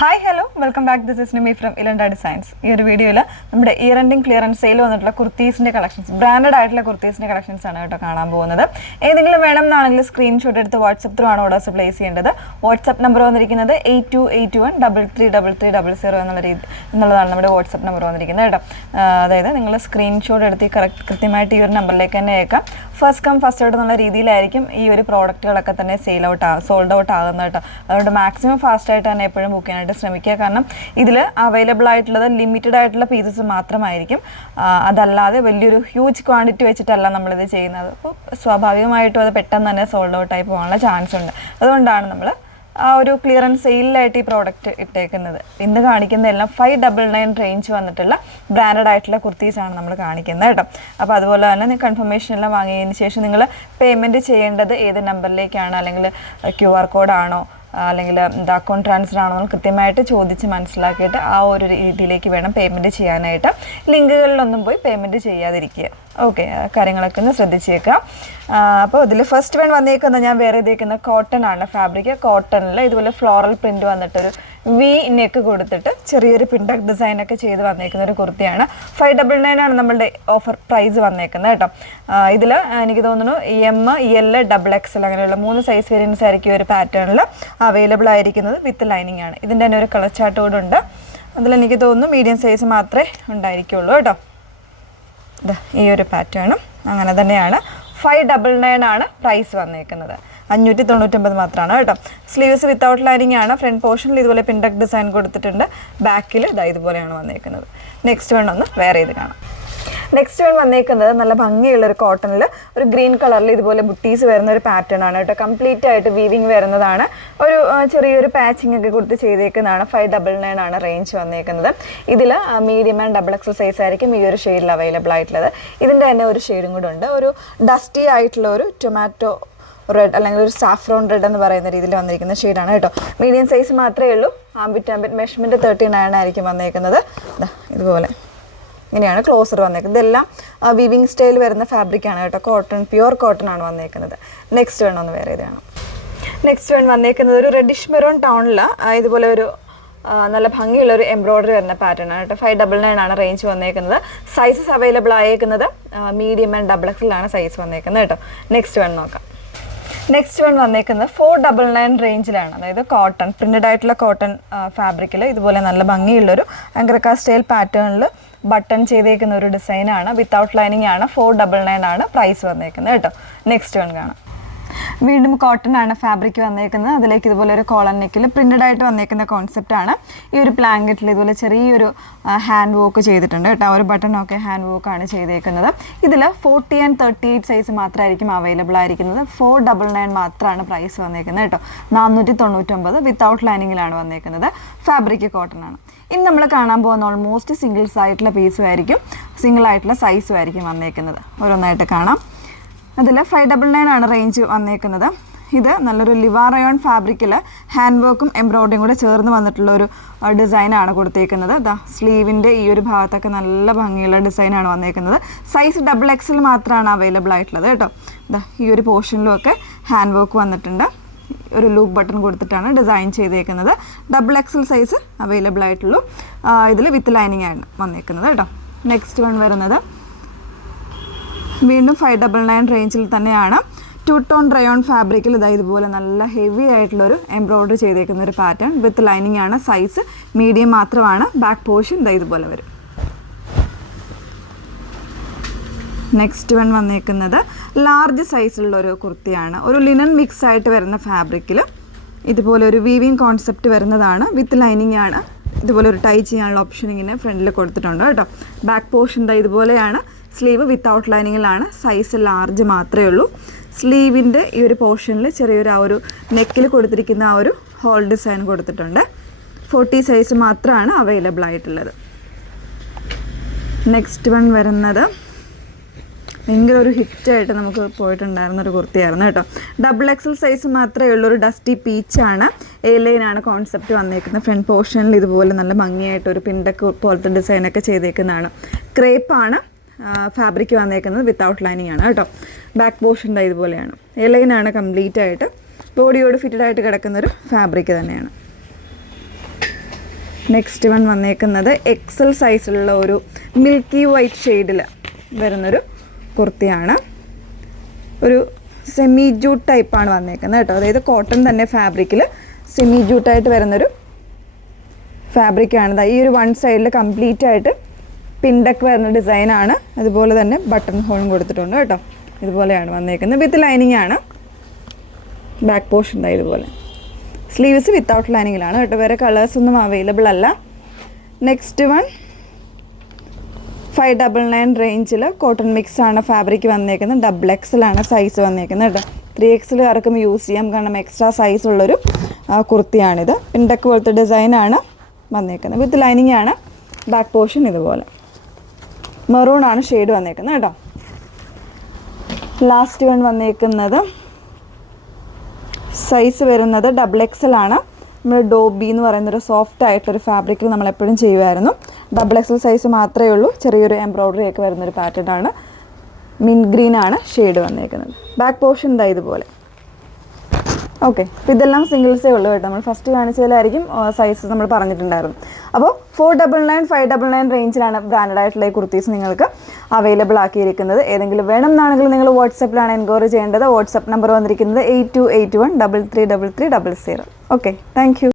Hi hello welcome back. This is Nimi from Ilanda designs. ഈ ഒരു വീഡിയോയിൽ നമ്മുടെ ഇയർ എൻഡിങ് ക്ലിയറൻസ് സെയിൽ വന്നിട്ടുള്ള കുർത്തീസിൻ്റെ കളക്ഷൻസ്, ബ്രാൻഡഡ് ആയിട്ടുള്ള കുർത്തീസിൻ്റെ കളക്ഷൻസ് ആണ് കേട്ടോ കാണാൻ പോകുന്നത്. ഏതെങ്കിലും വേണം എന്നാണെങ്കിൽ സ്ക്രീൻഷോട്ട് എടുത്ത് വാട്സപ്പ് ത്രൂ ആണ് ഓർഡേഴ്സ് പ്ലേസ് ചെയ്യേണ്ടത്. വാട്സപ്പ് നമ്പർ വന്നിരിക്കുന്നത് 8281333300 എന്നുള്ളതാണ് നമ്മുടെ വാട്സപ്പ് നമ്പർ വന്നിരിക്കുന്നത് കേട്ടോ. അതായത് നിങ്ങൾ സ്ക്രീൻഷോട്ട് എടുത്ത് കൃത്യമായിട്ട് ഈ ഒരു നമ്പറിലേക്ക് തന്നെ അയക്കാം. ഫസ്റ്റ് കം ഫസ്റ്റ് ഔട്ട് എന്നുള്ള രീതിയിലായിരിക്കും ഈ ഒരു പ്രോഡക്റ്റുകളൊക്കെ തന്നെ സോൾഡ് ഔട്ട് ആകുന്നത് കേട്ടോ. അതുകൊണ്ട് മാക്സിമം ഫാസ്റ്റായിട്ട് തന്നെ എപ്പോഴും ബുക്ക് ചെയ്യാനായിട്ട് ശ്രമിക്കുക. കാരണം ഇതിൽ അവൈലബിൾ ആയിട്ടുള്ളത് ലിമിറ്റഡ് ആയിട്ടുള്ള പീസസ് മാത്രമായിരിക്കും. അതല്ലാതെ വലിയൊരു ഹ്യൂജ് ക്വാണ്ടിറ്റി വെച്ചിട്ടല്ല നമ്മളിത് ചെയ്യുന്നത്. അപ്പോൾ സ്വാഭാവികമായിട്ടും അത് പെട്ടെന്ന് തന്നെ സോൾഡ് ഔട്ടായി പോകാനുള്ള ചാൻസ് ഉണ്ട്. അതുകൊണ്ടാണ് നമ്മൾ ആ ഒരു ക്ലിയറൻസ് സെയിലായിട്ട് ഈ പ്രോഡക്റ്റ് ഇട്ടേക്കുന്നത്. ഇന്ന് കാണിക്കുന്നതെല്ലാം 599 റേഞ്ച് വന്നിട്ടുള്ള ബ്രാൻഡഡ് ആയിട്ടുള്ള കുർത്തീസാണ് നമ്മൾ കാണിക്കുന്നത് കേട്ടോ. അപ്പോൾ അതുപോലെ തന്നെ കൺഫർമേഷൻ എല്ലാം വാങ്ങിയതിന് ശേഷം നിങ്ങൾ പേയ്മെൻറ്റ് ചെയ്യേണ്ടത് ഏത് നമ്പറിലേക്കാണ്, അല്ലെങ്കിൽ QR കോഡാണോ അല്ലെങ്കിൽ അക്കൗണ്ട് ട്രാൻസ്ഫർ ആണോ എന്ന് കൃത്യമായിട്ട് ചോദിച്ച് മനസ്സിലാക്കിയിട്ട് ആ ഒരു രീതിയിലേക്ക് വേണം പേയ്മെൻറ്റ് ചെയ്യാനായിട്ട്. ലിങ്കുകളിലൊന്നും പോയി പേയ്മെൻറ്റ് ചെയ്യാതിരിക്കുക. ഓക്കെ, കാര്യങ്ങളൊക്കെ ഒന്ന് ശ്രദ്ധിച്ചേക്കുക. അപ്പോൾ ഇതിൽ ഫസ്റ്റ് വൺ വന്നേക്കുന്നത് ഞാൻ വേറെ ഇതേക്കുന്ന കോട്ടൺ ആണ്. ഫാബ്രിക് കോട്ടണിൽ ഇതുപോലെ ഫ്ലോറൽ പ്രിൻറ്റ് വന്നിട്ടൊരു വി നെക്ക് കൊടുത്തിട്ട് ചെറിയൊരു പിൻഡക് ഡിസൈനൊക്കെ ചെയ്ത് വന്നേക്കുന്ന ഒരു കുർത്തിയാണ്. 599 ആണ് നമ്മളുടെ ഓഫർ പ്രൈസ് വന്നേക്കുന്നത് കേട്ടോ. ഇതിൽ എനിക്ക് തോന്നുന്നു M, L, XXL അങ്ങനെയുള്ള 3 സൈസ് വേരിയൻസ് ആയിരിക്കും ഒരു പാറ്റേണിൽ അവൈലബിൾ ആയിരിക്കുന്നത്. വിത്ത് ലൈനിങ് ആണ്. ഇതിൻ്റെ തന്നെ ഒരു കളർ ചാർട്ട് കൂടെ ഉണ്ട്. അതിലെനിക്ക് തോന്നുന്നു മീഡിയം സൈസ് മാത്രമേ ഉണ്ടായിരിക്കുള്ളൂ കേട്ടോ. ഈ ഒരു പാറ്റേണും അങ്ങനെ തന്നെയാണ്. 599 ആണ് പ്രൈസ് വന്നേക്കുന്നത്. 599 മാത്രമാണ് കേട്ടോ. സ്ലീവ്സ് വിത്തൗട്ട് ലൈനിങ് ആണ്. ഫ്രണ്ട് പോർഷനിൽ ഇതുപോലെ പിൻഡക് ഡിസൈൻ കൊടുത്തിട്ടുണ്ട്. ബാക്കിൽ ഇതുപോലെയാണ് വന്നേക്കുന്നത്. നെക്സ്റ്റ് വൺ ഒന്ന് വേറെ ഇത് കാണാം. നെക്സ്റ്റ് വൺ വന്നേക്കുന്നത് നല്ല ഭംഗിയുള്ളൊരു കോട്ടണിൽ ഒരു ഗ്രീൻ കളറിൽ ഇതുപോലെ ബുട്ടീസ് വരുന്ന ഒരു പാറ്റേൺ ആണ് കേട്ടോ. കംപ്ലീറ്റ് ആയിട്ട് വീവിങ് വരുന്നതാണ്. ഒരു ചെറിയൊരു പാച്ചിങ് ഒക്കെ കൊടുത്ത് ചെയ്തേക്കുന്നതാണ്. 599 ആണ് റേഞ്ച് വന്നേക്കുന്നത്. ഇതിൽ മീഡിയം ആൻഡ് XXL സൈസ് ആയിരിക്കും ഈ ഒരു ഷെയ്ഡിൽ അവൈലബിൾ ആയിട്ടുള്ളത്. ഇതിൻ്റെ തന്നെ ഒരു ഷെയ്ഡും കൂടെ ഉണ്ട്. ഒരു ഡസ്റ്റി ആയിട്ടുള്ള ഒരു ടൊമാറ്റോ റെഡ് അല്ലെങ്കിൽ ഒരു സാഫ്രോൺ റെഡ് എന്ന് പറയുന്ന രീതിയിൽ വന്നിരിക്കുന്ന ഷെയ്ഡാണ് കേട്ടോ. മീഡിയം സൈസ് മാത്രമേ ഉള്ളൂ. ആംബിറ്റ് മെഷർമെൻറ്റ് 39 ആയിരിക്കും വന്നേക്കുന്നത്. ഇതുപോലെ ഇങ്ങനെയാണ് ക്ലോസർ വന്നേക്കുന്നത്. ഇതെല്ലാം വീവിങ് സ്റ്റൈൽ വരുന്ന ഫാബ്രിക്കാണ് കേട്ടോ. കോട്ടൺ, പ്യുവർ കോട്ടൺ ആണ് വന്നേക്കുന്നത്. നെക്സ്റ്റ് വൺ ഒന്ന് വേറെ ഇതാണ്. നെക്സ്റ്റ് വൺ വന്നേക്കുന്നത് ഒരു റെഡിഷ് മെറൂൺ ടൗണിൽ ഇതുപോലെ ഒരു നല്ല ഭംഗിയുള്ളൊരു എംബ്രോയ്ഡറി വരുന്ന പാറ്റേൺ ആണ് കേട്ടോ. 599 ആണ് റേഞ്ച് വന്നേക്കുന്നത്. സൈസസ് അവൈലബിൾ ആയേക്കുന്നത് മീഡിയം ആൻഡ് XXL ആണ് സൈസ് വന്നേക്കുന്നത് കേട്ടോ. നെക്സ്റ്റ് വൺ നോക്കാം. നെക്സ്റ്റ് വൺ വന്നേക്കുന്നത് 499 റേഞ്ചിലാണ്. അതായത് കോട്ടൺ, പ്രിൻറ്റഡ് ആയിട്ടുള്ള കോട്ടൺ ഫാബ്രിക്കിൽ ഇതുപോലെ നല്ല ഭംഗിയുള്ളൊരു അങ്കർക്ക സ്റ്റൈൽ പാറ്റേണിൽ ബട്ടൺ ചെയ്തേക്കുന്ന ഒരു ഡിസൈനാണ്. വിത്തൗട്ട് ലൈനിങ് ആണ്. 499 ആണ് പ്രൈസ് വന്നേക്കുന്നത് കേട്ടോ. നെക്സ്റ്റ് വൺ കാണാം. വീണ്ടും കോട്ടൺ ആണ് ഫാബ്രിക് വന്നേക്കുന്നത്. അതിലേക്ക് ഇതുപോലെ ഒരു കോളർ നെക്കിൽ പ്രിൻറ്റഡ് ആയിട്ട് വന്നേക്കുന്ന കോൺസെപ്റ്റാണ്. ഈ ഒരു ബ്ലാങ്കറ്റിൽ ഇതുപോലെ ചെറിയൊരു ഹാൻഡ് വർക്ക് ചെയ്തിട്ടുണ്ട് കേട്ടോ. ഒരു ബട്ടണൊക്കെ ഹാൻഡ് വർക്കാണ് ചെയ്തേക്കുന്നത്. ഇതിൽ 40 and 38 സൈസ് മാത്രമായിരിക്കും അവൈലബിൾ ആയിരിക്കുന്നത്. 499 മാത്രമാണ് പ്രൈസ് വന്നേക്കുന്നത് കേട്ടോ. 499 വിത്തൗട്ട് ലൈനിങ്ങിലാണ് വന്നേക്കുന്നത്. ഫാബ്രിക് കോട്ടൺ ആണ്. ഇനി നമ്മൾ കാണാൻ പോകുന്ന ഓൾമോസ്റ്റ് സിംഗിൾസ് ആയിട്ടുള്ള പീസും ആയിരിക്കും, സിംഗിൾ ആയിട്ടുള്ള സൈസും ആയിരിക്കും വന്നേക്കുന്നത്. ഓരോന്നായിട്ട് കാണാം. അതിൽ 599 ആണ് റേഞ്ച് വന്നേക്കുന്നത്. ഇത് നല്ലൊരു ലിവാറയോൺ ഫാബ്രിക്കിൽ ഹാൻഡ് വർക്കും എംബ്രോയ്ഡറിയും കൂടെ ചേർന്ന് വന്നിട്ടുള്ള ഒരു ഡിസൈനാണ് കൊടുത്തേക്കുന്നത്. സ്ലീവിൻ്റെ ഈ ഒരു ഭാഗത്തൊക്കെ നല്ല ഭംഗിയുള്ള ഡിസൈനാണ് വന്നേക്കുന്നത്. സൈസ് XXL മാത്രമാണ് അവൈലബിൾ ആയിട്ടുള്ളത് കേട്ടോ. ഈ ഒരു പോർഷനിലും ഒക്കെ ഹാൻഡ് വർക്ക് വന്നിട്ടുണ്ട്. ഒരു ലൂപ്പ് ബട്ടൺ കൊടുത്തിട്ടാണ് ഡിസൈൻ ചെയ്തേക്കുന്നത്. XXL സൈസ് അവൈലബിൾ ആയിട്ടുള്ളൂ. ഇതിൽ വിത്ത് ലൈനിങ് ആണ് വന്നേക്കുന്നത് കേട്ടോ. നെക്സ്റ്റ് വൺ വരുന്നത് വീണ്ടും 599 റേഞ്ചിൽ തന്നെയാണ്. 2 ടോൺ റയോൺ ഫാബ്രിക്കിൽ ഇതുപോലെ നല്ല ഹെവി ആയിട്ടുള്ളൊരു എംബ്രോയ്ഡറി ചെയ്തേക്കുന്ന ഒരു പാറ്റേൺ വിത്ത് ലൈനിങ് ആണ്. സൈസ് മീഡിയം മാത്രമാണ്. ബാക്ക് പോർഷൻ ഇതുപോലെ വരും. നെക്സ്റ്റ് വൺ വന്നേക്കുന്നത് ലാർജ് സൈസിലുള്ള ഒരു കുർത്തിയാണ്. ഒരു ലിനൻ മിക്സ് ആയിട്ട് വരുന്ന ഫാബ്രിക്കിൽ ഇതുപോലെ ഒരു വീവിങ് കോൺസെപ്റ്റ് വരുന്നതാണ്. വിത്ത് ലൈനിങ് ആണ്. ഇതുപോലെ ഒരു ടൈ ചെയ്യാനുള്ള ഓപ്ഷൻ ഇങ്ങനെ ഫ്രണ്ടിൽ കൊടുത്തിട്ടുണ്ട് കേട്ടോ. ബാക്ക് പോർഷൻ ഇതുപോലെയാണ്. സ്ലീവ് വിത്തൗട്ട് ലൈനിങ്ങിലാണ്. സൈസ് ലാർജ് മാത്രമേ ഉള്ളൂ. സ്ലീവിൻ്റെ ഈ ഒരു പോർഷനിൽ ചെറിയൊരു ആ ഒരു നെക്കിൽ കൊടുത്തിരിക്കുന്ന ആ ഒരു ഹോൾ ഡിസൈൻ കൊടുത്തിട്ടുണ്ട്. 40 സൈസ് മാത്രമാണ് അവൈലബിൾ ആയിട്ടുള്ളത്. നെക്സ്റ്റ് വൺ വരുന്നത് ഭയങ്കര ഒരു ഹിറ്റായിട്ട് നമുക്ക് പോയിട്ടുണ്ടായിരുന്നൊരു കുർത്തിയായിരുന്നു കേട്ടോ. XXL സൈസ് മാത്രമേ ഉള്ളൂ. ഒരു ഡസ്റ്റി പീച്ചാണ്. ലൈനാണ് കോൺസെപ്റ്റ് വന്നേക്കുന്നത്. ഫ്രണ്ട് പോർഷനിൽ ഇതുപോലെ നല്ല ഭംഗിയായിട്ടൊരു പിൻഡക്ക് പോലത്തെ ഡിസൈനൊക്കെ ചെയ്തേക്കുന്നതാണ്. ക്രേപ്പാണ് ഫാബ്രിക് വന്നേക്കുന്നത്. വിത്തൗട്ട് ലൈനിങ് ആണ് കേട്ടോ. ബാക്ക് പോർഷൻ ഇതുപോലെയാണ്. ലൈനാണ് കംപ്ലീറ്റ് ആയിട്ട്. ബോഡിയോട് ഫിറ്റഡ് ആയിട്ട് കിടക്കുന്നൊരു ഫാബ്രിക് തന്നെയാണ്. നെക്സ്റ്റ് വൺ വന്നേക്കുന്നത് എക്സൽ സൈസിലുള്ള ഒരു മിൽക്കി വൈറ്റ് ഷെയ്ഡിൽ വരുന്നൊരു കുർത്തിയാണ്. ഒരു സെമി ജൂട്ട് ടൈപ്പാണ് വന്നേക്കുന്നത് കേട്ടോ. അതായത് കോട്ടൺ തന്നെ ഫാബ്രിക്കിൽ സെമി ജൂട്ടായിട്ട് വരുന്നൊരു ഫാബ്രിക്കാണ്. ഈ ഒരു വൺ സൈഡിൽ കംപ്ലീറ്റ് ആയിട്ട് പിൻഡക്ക് വരുന്ന ഡിസൈനാണ്. അതുപോലെ തന്നെ ബട്ടൺ ഹോളും കൊടുത്തിട്ടുണ്ട് കേട്ടോ. ഇതുപോലെയാണ് വന്നേക്കുന്നത്. വിത്ത് ലൈനിങ് ആണ്. ബാക്ക് പോർഷൻ ഇതുപോലെ. സ്ലീവ്സ് വിത്തൗട്ട് ലൈനിങ്ങിലാണ് കേട്ടോ. വേറെ കളേഴ്സൊന്നും അവൈലബിൾ അല്ല. നെക്സ്റ്റ് വൺ 599 റേഞ്ചിൽ കോട്ടൺ മിക്സ് ആണ് ഫാബ്രിക് വന്നേക്കുന്നത്. XXL ആണ് സൈസ് വന്നേക്കുന്നത് കേട്ടോ. 3XL ആർക്കും യൂസ് ചെയ്യാം, കാരണം എക്സ്ട്രാ സൈസ് ഉള്ളൊരു കുർത്തിയാണിത്. പിൻഡക്ക് പോലത്തെ ഡിസൈനാണ് വന്നേക്കുന്നത്. വിത്ത് ലൈനിങ് ആണ്. ബാക്ക് പോർഷൻ ഇതുപോലെ മെറൂൺ ആണ് ഷെയ്ഡ് വന്നേക്കുന്നത് കേട്ടോ. ലാസ്റ്റ് വൺ വന്നേക്കുന്നത് സൈസ് വരുന്നത് XXL ആണ്. നമ്മൾ ഡോബി എന്ന് പറയുന്നൊരു സോഫ്റ്റ് ആയിട്ടൊരു ഫാബ്രിക്കിൽ നമ്മളെപ്പോഴും ചെയ്യുമായിരുന്നു. XXL സൈസ് മാത്രമേ ഉള്ളൂ. ചെറിയൊരു എംബ്രോയ്ഡറി ഒക്കെ വരുന്നൊരു പാറ്റേൺ ആണ്. മിൻറ്റ് ഗ്രീൻ ആണ് ഷെയ്ഡ് വന്നേക്കുന്നത്. ബാക്ക് പോർഷൻ ഇതുപോലെ. ഓക്കെ, അപ്പോൾ ഇതെല്ലാം സിംഗിൾസേ ഉള്ളൂ കേട്ടോ. നമ്മൾ ഫസ്റ്റ് കാണിച്ചതിലായിരിക്കും സൈസ് നമ്മൾ പറഞ്ഞിട്ടുണ്ടായിരുന്നു. അപ്പോൾ 499, 599 റേഞ്ചിലാണ് ബ്രാൻഡഡ് ആയിട്ടുള്ള ഈ കുർത്തീസ് നിങ്ങൾക്ക് അവൈലബിൾ ആക്കിയിരിക്കുന്നത്. ഏതെങ്കിലും വേണം എന്നാണെങ്കിൽ നിങ്ങൾ വാട്സപ്പിലാണ് എൻക്വയറി ചെയ്യേണ്ടത്. വാട്സപ്പ് നമ്പർ വന്നിരിക്കുന്നത് 8281333300. Okay, thank you.